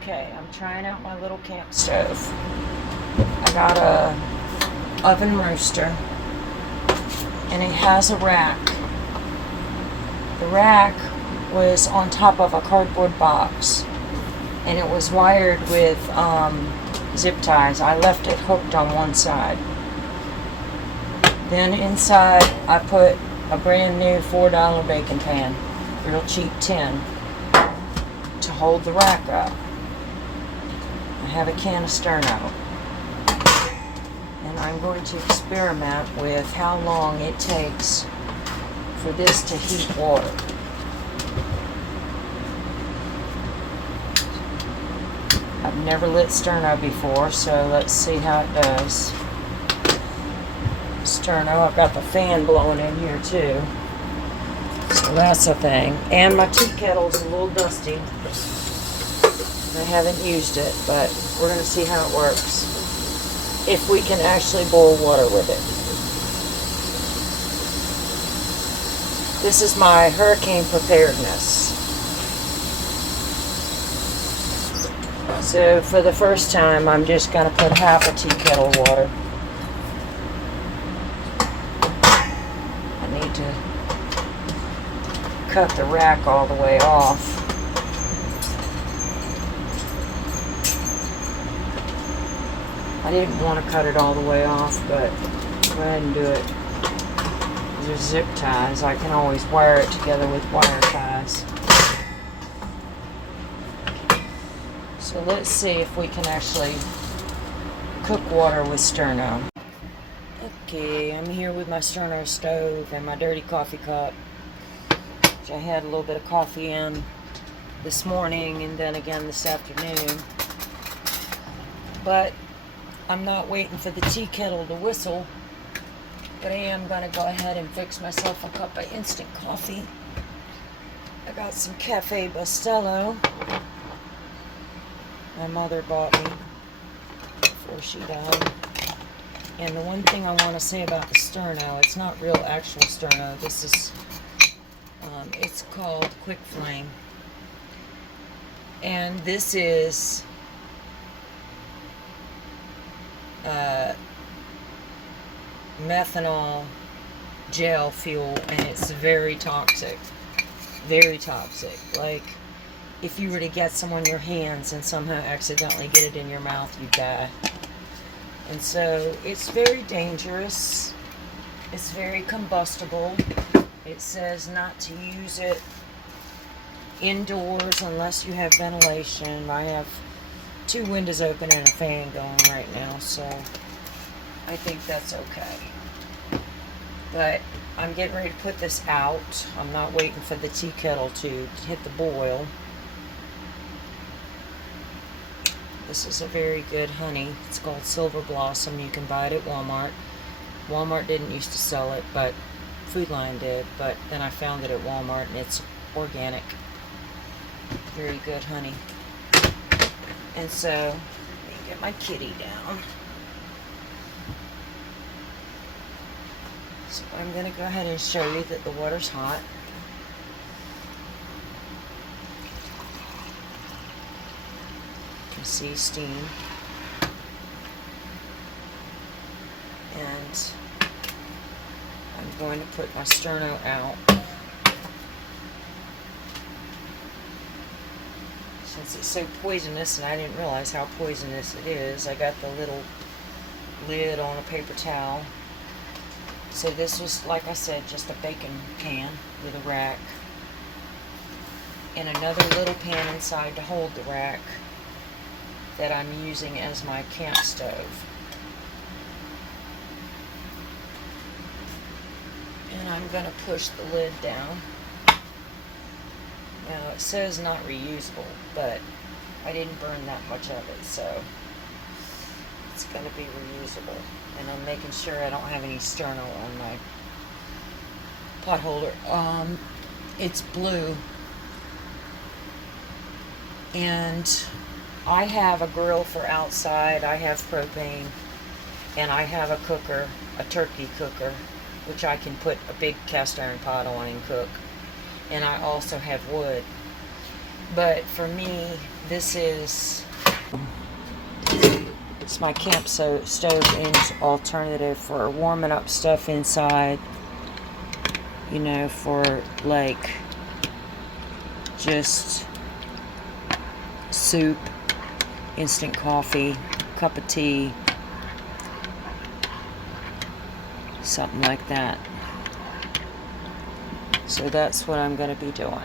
Okay, I'm trying out my little camp stove. I got a oven roaster, and it has a rack. The rack was on top of a cardboard box, and it was wired with zip ties. I left it hooked on one side. Then inside I put a brand new $4 baking pan, real cheap tin, to hold the rack up. I have a can of sterno, and I'm going to experiment with how long it takes for this to heat water. I've never lit sterno before, so let's see how it does. Sterno, I've got the fan blowing in here too, so that's a thing. And my tea kettle's a little dusty. I haven't used it, but we're going to see how it works. If we can actually boil water with it. This is my hurricane preparedness. So for the first time, I'm just going to put half a tea kettle of water. I need to cut the rack all the way off. I didn't want to cut it all the way off, but go ahead and do it. There's zip ties. I can always wire it together with wire ties. So let's see if we can actually cook water with sterno. Okay, I'm here with my sterno stove and my dirty coffee cup, which I had a little bit of coffee in this morning and then again this afternoon. But I'm not waiting for the tea kettle to whistle, but I am going to go ahead and fix myself a cup of instant coffee. I got some Cafe Bustelo my mother bought me before she died. And the one thing I want to say about the sterno, it's not real actual sterno. This is, it's called Quick Flame. And this is methanol gel fuel, and it's very toxic. Very toxic. Like, if you were to get some on your hands and somehow accidentally get it in your mouth, you'd die. And so it's very dangerous. It's very combustible. It says not to use it indoors unless you have ventilation. I have 2 windows open and a fan going right now, so I think that's okay. But I'm getting ready to put this out. I'm not waiting for the tea kettle to hit the boil. This is a very good honey. It's called Silver Blossom. You can buy it at Walmart. Walmart didn't used to sell it, but Food Lion did. But then I found it at Walmart, and it's organic. Very good honey. And so, let me get my kitty down. So I'm going to go ahead and show you that the water's hot. You can see steam. And I'm going to put my sterno out. Since it's so poisonous, and I didn't realize how poisonous it is, I got the little lid on a paper towel. So this was, like I said, just a baking pan with a rack. And another little pan inside to hold the rack that I'm using as my camp stove. And I'm going to push the lid down. Now it says not reusable, but I didn't burn that much of it, so it's going to be reusable. And I'm making sure I don't have any sterno on my pot holder. It's blue. And I have a grill for outside. I have propane. And I have a cooker, a turkey cooker, which I can put a big cast iron pot on and cook. And I also have wood. But for me, this is it's my camp stove alternative for warming up stuff inside. You know, for like just soup, instant coffee, cup of tea, something like that. So that's what I'm going to be doing.